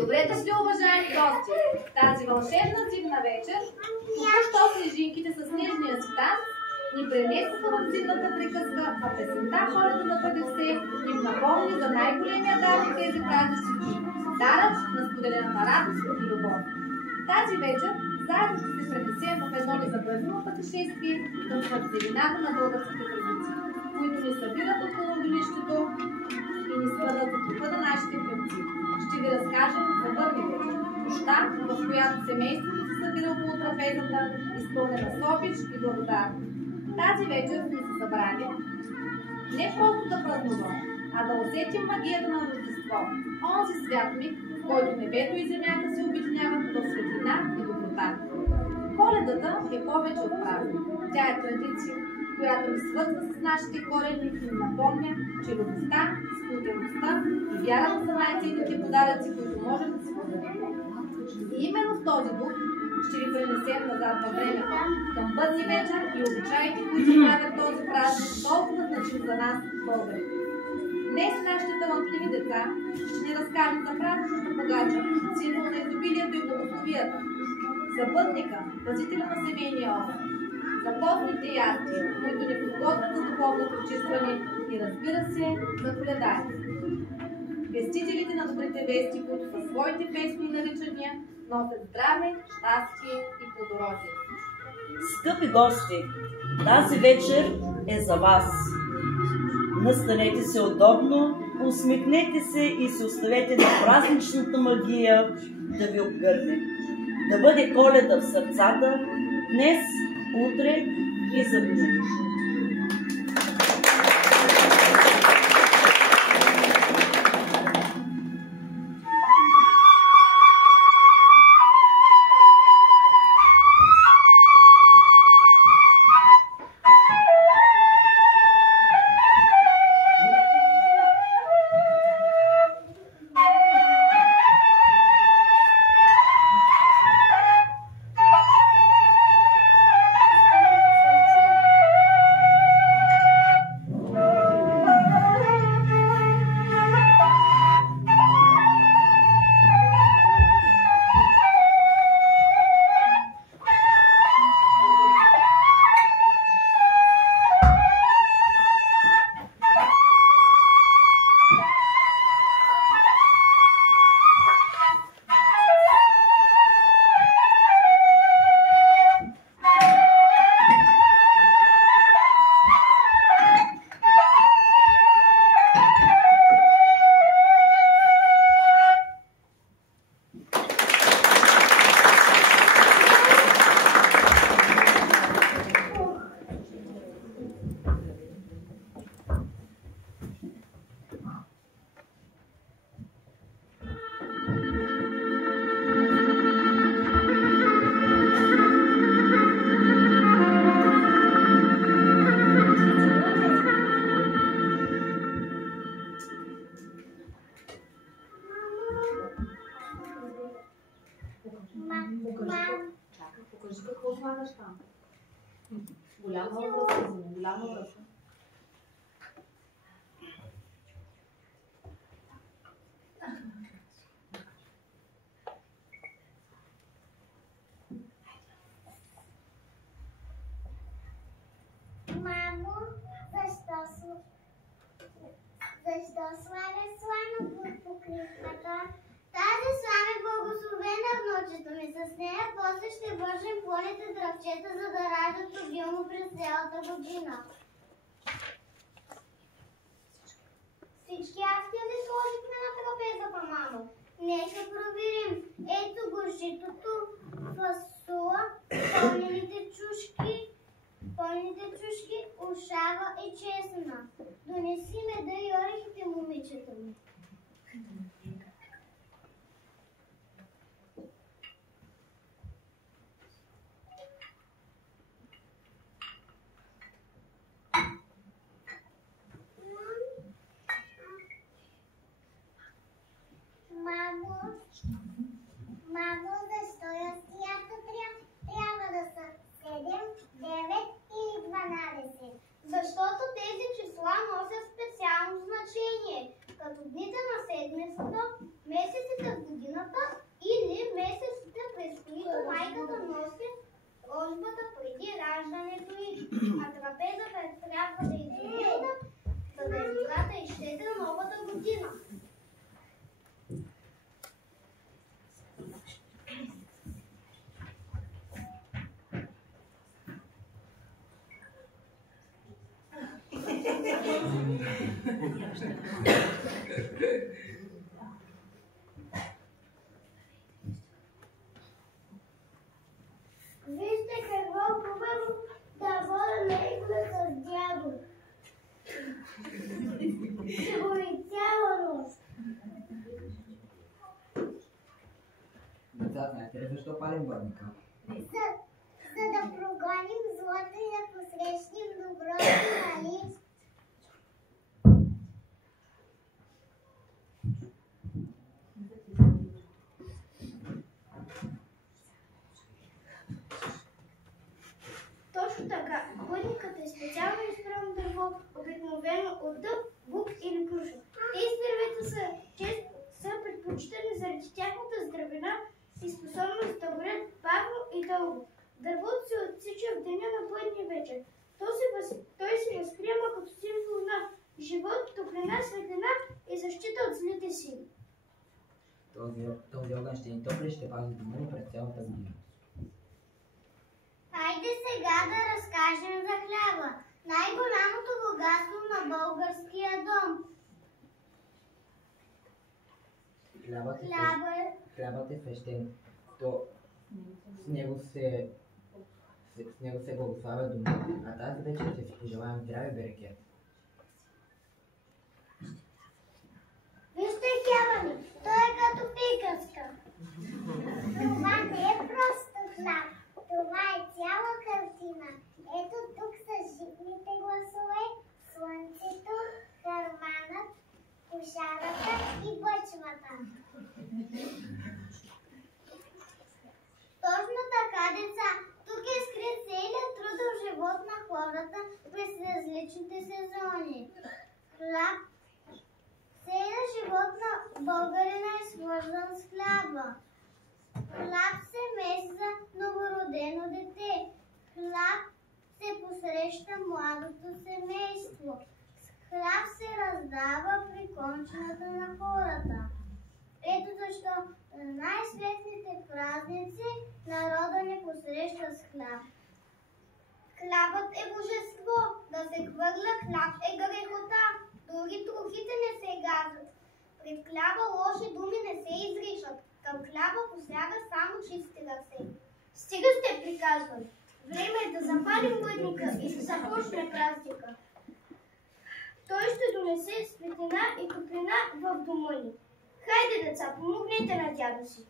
Добре дошли, уважаеми гости! Тази вълшебна зимна вечер, току-що снежинките със снежния си танц ни преместваха в зимната приказка, а песента "Коледа да бъде все" им напомни за най-големия дар от тези празнични дни – дарът на споделената радост и любов. Тази вечер заедно ще се пренесем в едно незабравимо пътешествие към сърцевината на българските традиции, които ни събират около огнището и ни спъдат от духа на нашите предци. Ще ви разкажем за Върни вечер, нощта, в която семейството се събира около трапезата, изпълнена с обич и благодарност. Тази вечер сме се събрали не просто да празнуваме, а да усетим магията на Рождество, онзи свят миг, в който небето и земята се обединяват в светлина и доброта. Коледата е повече от празник. Тя е традиция, която ни свързва с нашите корени и ни напомня, че любовта, сплотеността и вярата са най-ценните подаръци, които можем да си подарим. И именно в този дух ще ви пренесем назад във времето, към бъдни вечер и обичаите, които правят този празник толкова значим за нас, българите. Днес нашите талантливи деца ще ни разкажат за празничната погача, символ на изобилието и благословията, за бъдника, пазителя на семейния образ, за постните ярки, които ни подготвят за духовно прочистване и, разбира се, за коледанието. Вестителите на добрите вести, които със своите песни и наричания носят здраве, щастие и плодородие. Скъпи гости, тази вечер е за вас. Настанете се удобно, усмихнете се и се оставете на празничната магия да ви обгърне. Да бъде Коледа в сърцата, днес, утре и за винаги. Покажи какво слагаш там. Голяма връзка, голяма връзка. Мамо, защо слагаш слана под покривката? Тази слана е благословена, внучето ми. С нея после ще вържем плоните дръвчета, за да раждат обилно през цялата година. Всички активи сложихме на трапезата, мамо. Нека проверим. Ето го житото, фасула, пълните чушки, ушава и чесна. Донеси меда и орехите, момичето ми. Мамо, защо ястията трябва да са 7, 9 или 12? Защото тези числа носят специално значение, като дните на седмицата, месеците в годината или месеците, през които майката носи рожбата преди раждането ѝ, а трапезата трябва да изглежда, за да е богата и щедра новата година. Вижте какво хубаво дърво наигна с дядо. Ще го и цяла нощ. Деца, знаете ли защо палим бърника? За да прогоним злото и да посрещнем доброто, нали? Точно така. Бърникът е специално изправено дърво, обикновено от дъб, бук или круша. Тези дървета са предпочитани заради тяхната здравина и способност да горят бавно и дълго. Дървото се отсича в деня на бъдния вечер. Той се възприема като символ на живот, топлина, светлина и защита от злите сили. Този огън ще ни топли, ще пази дома ни през цялата година. Хайде сега да разкажем за хляба. Най-голямото богатство на българския дом. Хлябът е свещен. С него се благославя дома. А тази вечер ще си пожелаем здраве и берекет. Вижте хляба ми, той е като приказка. Това не е просто хляб. Това е цяла картина. Ето тук са житните гласове, слънцето, карманът, кошарата и бъчвата. Точно така, деца. Тук е скрит целият трудов живот на хората през различните сезони. Хляб. Целият живот на българина е свързан с хляба. Хляб се меси за новородено дете. Хляб се посреща младото семейство. Хляб се раздава при кончината на хората. Ето защо на най-светлите празници народа ни посреща с хляб. Хлябът е божество. Да се хвърля хляб е грехота. Дори трохите не се газят. Пред хляба лоши думи не се изричат. Към хляба посяга само чисти ръце. Стига сте, приказвам. Време е да запалим бъдника и да започне празника. Той ще донесе светлина и топлина в дома ни. Хайде, деца, помогнете на дядо си.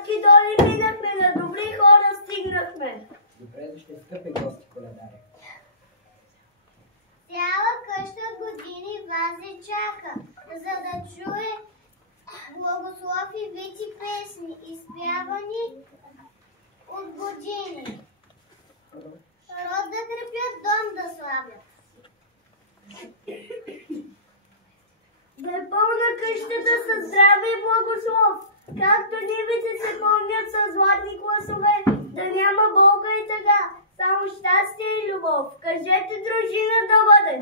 сладки доли минахме, на добри хора стигнахме. Добре дошли, скъпи гости, коледари. Цяла къща години вас ви чака, за да чуе благослови вици песни, изпявани от години. Род да крепят, дом да славят. Да е пълна къщата със здраве и благослов, както нивите се пълнят с златни гласове, да няма болка и тъга, само щастие и любов. Кажете дружина да бъде.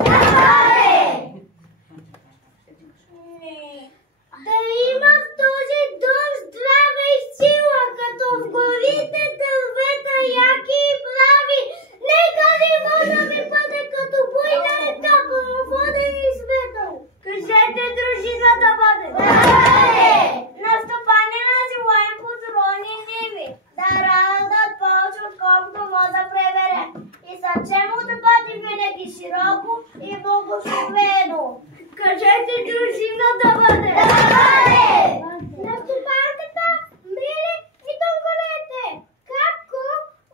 Да има в този дом здраве и сила, като в горите дървета яки и прави. Нека ливона ви бъде като буйна река, пълноводен и светъл. Кажете дружина да бъде. Настъпание на желаем подрони ниви, да радат повече отколкото може да пребере. И съчемо да бъде винаги широко и благословено. Кажете дружина да бъде. Настъпанката, мили и донголете, както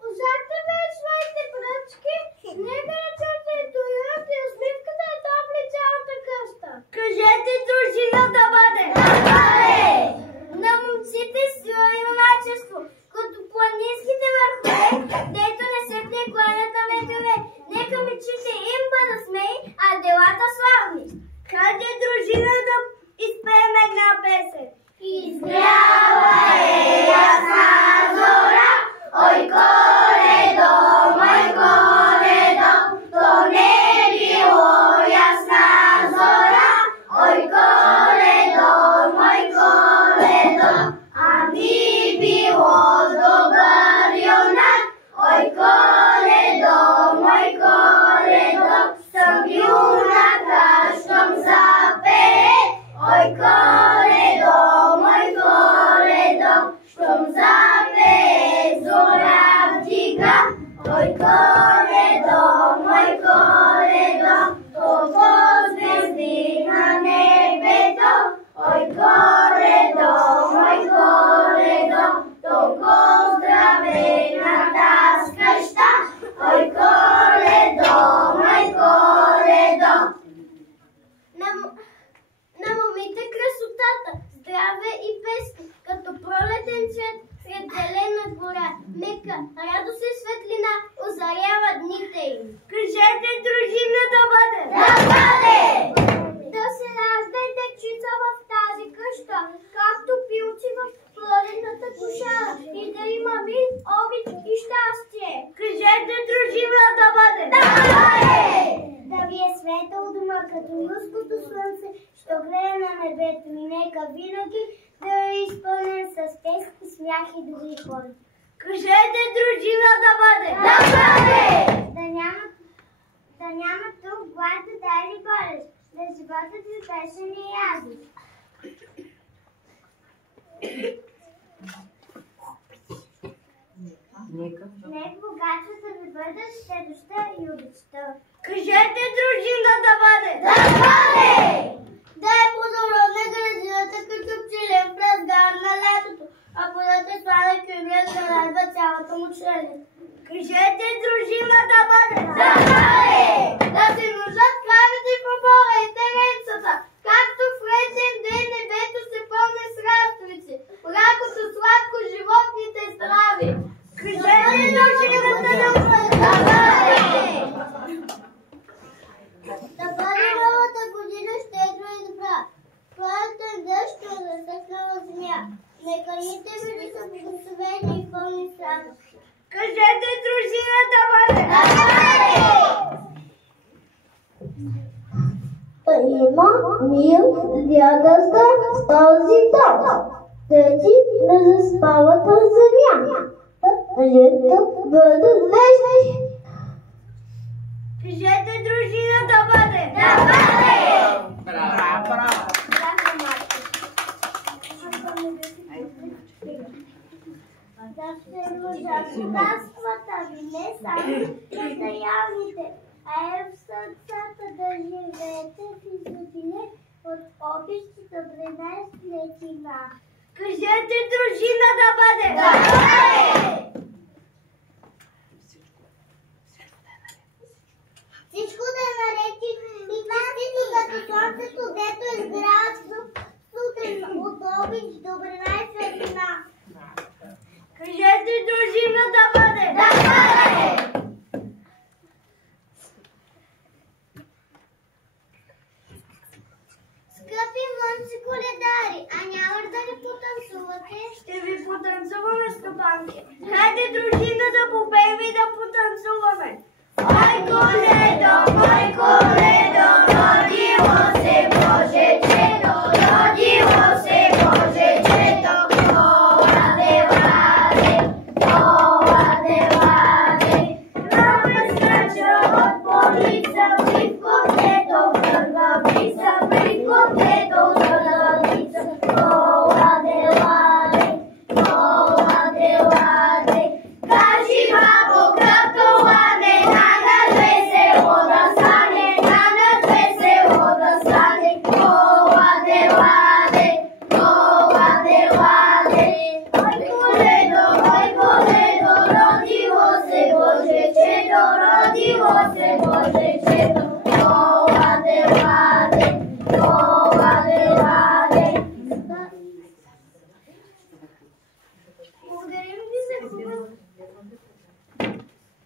озарте бе своите пръчки, нека ръцете доят и усмивката е топли цялата къща. Кажете дружина да бъде. На момците сила и юначество, като планинските върхове, дето не се кланят на векове. Нека мечите им бъдат смеи, а делата славни. Хайде дружина да изпеем една песен. Изгрява е ясна зора, ой Коледо, мой Коледо, то не било ясна зора, ой Коледо, мой Коледо, ами било добър юнак, ой Коледо, мой Коледо, съм юнака, щом запее, ой Коледо, мой Коледо, щом запее зора вдига, ой Коледо, мой Коледо, толкова звезди на небето, ой Коледо, мой Коледо, толкова здраве на таз къща, ой Коледо, мой Коледо. На момите красотата, здраве и песни, като пролетен цвет сред зелена гора, мека, радост и светлина озарява дните им. Кажете дружина да бъде. Да се ражда и дечица в тази къща, както пилци в пладената душа, и да има мир, обич и щастие. Кажете дружина да бъде. Да ви е светъл дома, като юрското слънце, що грее на небето, и нека винаги да е изпълнен с тест и смях и добри хора. Кажете дружина да бъде. Да няма тук глад, да или болест, да животът ви беше неязък. Нека богатствата ви бъдат щедростта и обичта. Кажете дружина да бъде. Да е плодородна градината като пчелин в разгар на лятото, а плодът е сладък и млек да радва цялата му челен. Кажете дружина да бъде. Да се множат кравите в обора и теренцата, както в реден ден небето се пълне с растовици, млякото сладко, животните здрави. Кажете дружина да бъде. Да бъде новата година щедро и добра. Пълнен дъжд от разсъхнала земя. Нека ните ви са благословени и пълни с радост. Кажете дружина да бъде. Има мир дядъста в този дом. Тези да заспават в земя. Жето бъдат вечни. Кажете дружина да бъде. Браво! Да се рожат богатствата ви, не само материалните, а и в сърцата да живеете в изобилие от обич, добрина и светлина. Кажете дружина да бъде! Да бъде! Всичко да е наред и честито, като слънцето, дето изгрява сутрин от обич, добрина и светлина. Кажете дружина да бъде! Да бъде! Скъпи мънци коледари, а няма да ни потанцувате? Ще ви потанцуваме, стопанки. Хайде дружина да попеем и да потанцуваме. Ой, коледо, родило се Божечето, родило се Божечето, коладе, ладе. Раме скача от полица, в котлето, върва брица, при котлето, вървица, коладе, ладе. Кажи, бабо, като ладе, на две село да стане, коладе, ладе. Ой, коледо, родило се Божечето, коладе, ладе.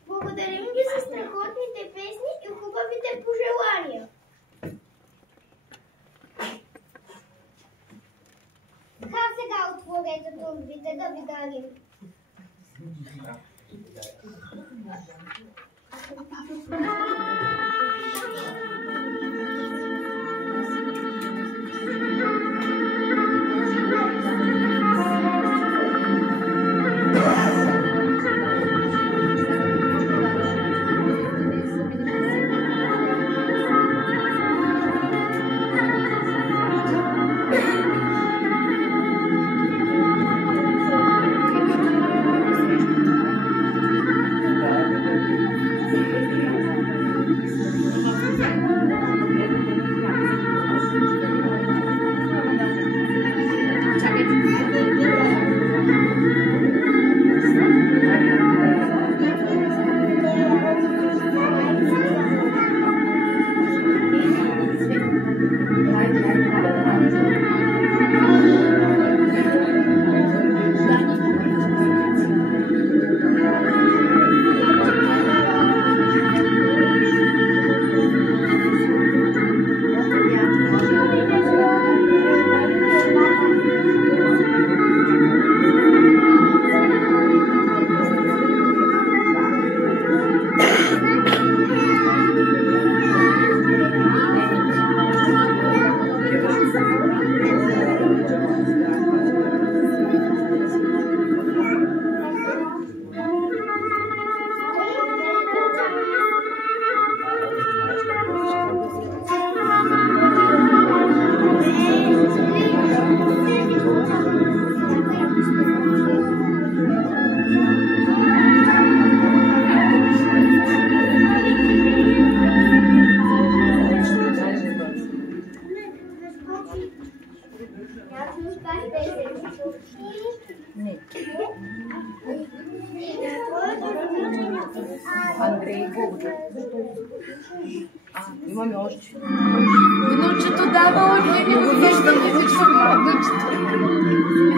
Благодарим ви за страхотните песни и хубавите пожелания. Как сега отворете турбите да ви дарим? Андрей, благодаря. Имаме още. Внучето дава още, не го виждам, не виждам внучето.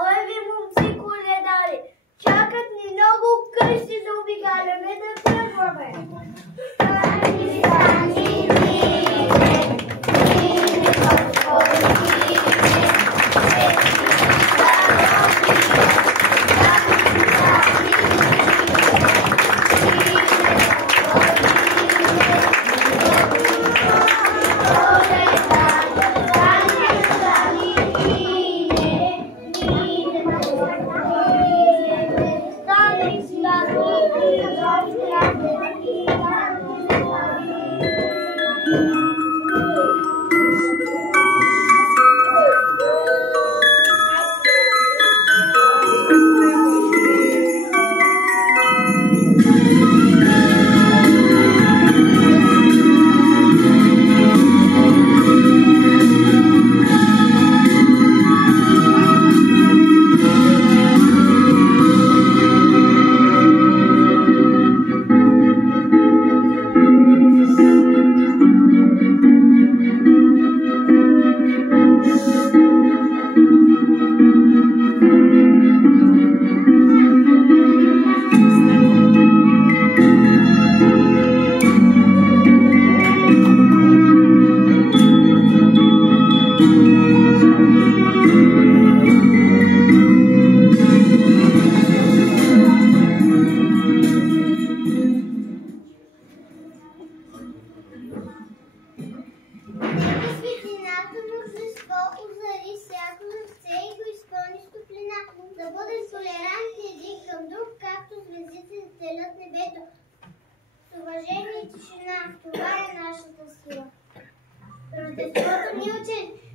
Ой, ви, момци коледари, чакат ни много къщи за обикаляме да тръгваме.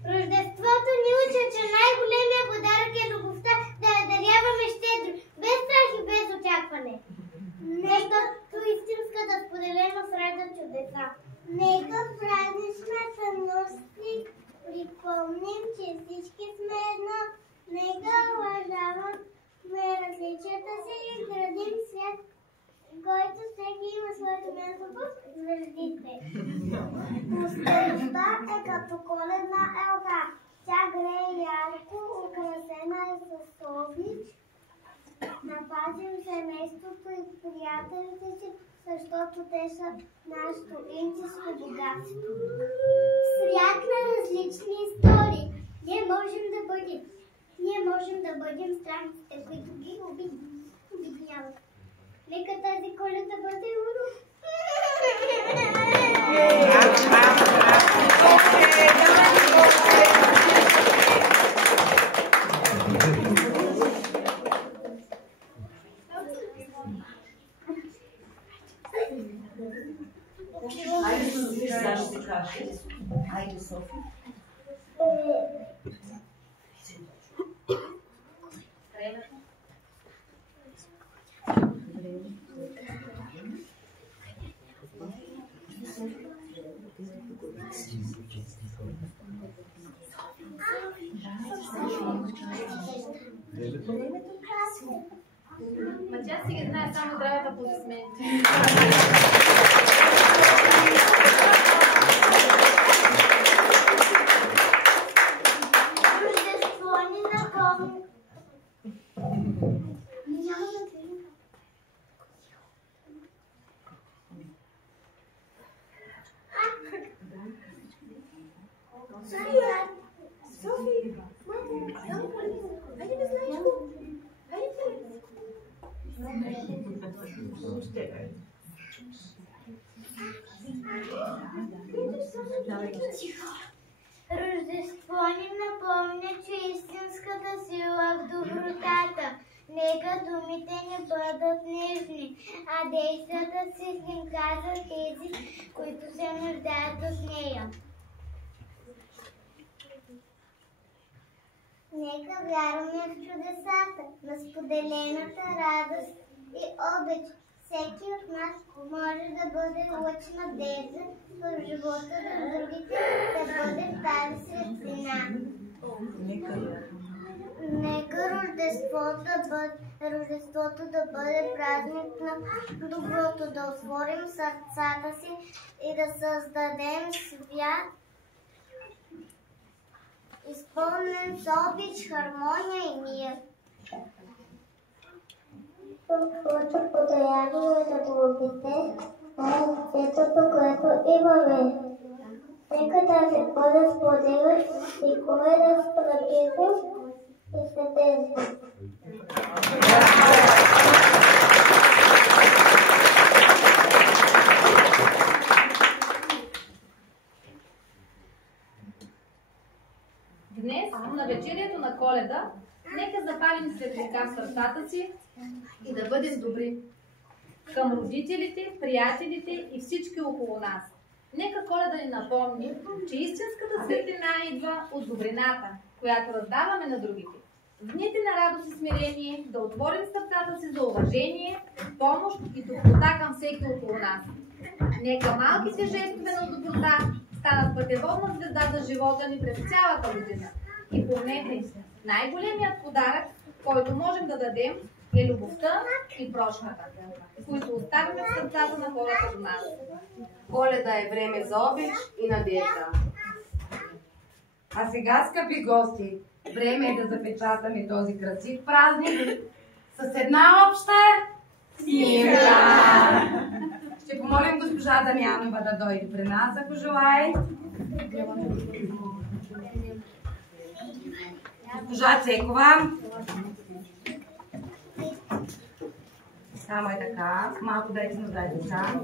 Рождеството ни учи, че най-големия подарък е любовта, да я даряваме щедро, без страх и без очакване. Защото истинската споделена с ражда чудеса. Нека в празничната нощ си припомним, че всички сме едно. Нека уважаваме различията си и градим свят, който всеки има своето място в звездите. Пустелността е като коледна елка. Тя грее ярко, украсена е със огнищ. Напазим семейството и приятелите си, защото те са нашето истинско богатство. Свят на различни истории. Ние можем да бъдем страниците, които ги обединяват. Нека тази Коледа бъде уро. Айде, Софи, сега ще кажеш. Айде, Софи. Ма тя сега знае само здравата аплодисменти. Рождество ни напомни. Софи, айде да знаеш го. Рождество ни напомня, че истинската сила в добротата. Нека думите ни бъдат нежни, а действията си снимка за тези, които се нуждаят от нея. Нека вярваме в чудесата, на споделената радост и обич. Всеки от нас може да бъде лъч надежда в живота на другите, да бъде тази светлина. Нека Рождеството да бъде празник на доброто, да отворим сърцата си и да създадем свят, изпълнен с обич, хармония и мир. който подарява на другите, детето, което имаме. Нека тази воля споделя и кое да справедливост и светенство. Днес, на вечерието на Коледа, нека запалим светлика в сърцата си и да бъдем добри към родителите, приятелите и всички около нас. Нека Коледа ни напомни, че истинската светлина идва от добрината, която раздаваме на другите. В дните на радост и смирение да отворим сърцата си за уважение, помощ и доброта към всеки около нас. Нека малките жестове на доброта станат пътеводна звезда за живота ни през цялата година. И помнете, най-големият подарък, който можем да дадем, е любовта и прошката, които оставяме в сърцата на хората до нас. Коледа е време за обич и надежда. А сега, скъпи гости, време е да запечатаме този красив празник с една обща снимка. Ще помолим госпожа Дамянова да дойде при нас, ако желае. Госпожа Цекова. Само е така. Малко дайте назад деца.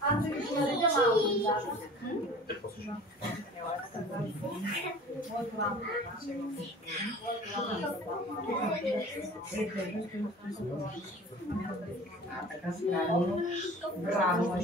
Аз ще ги наредя малко. Браво,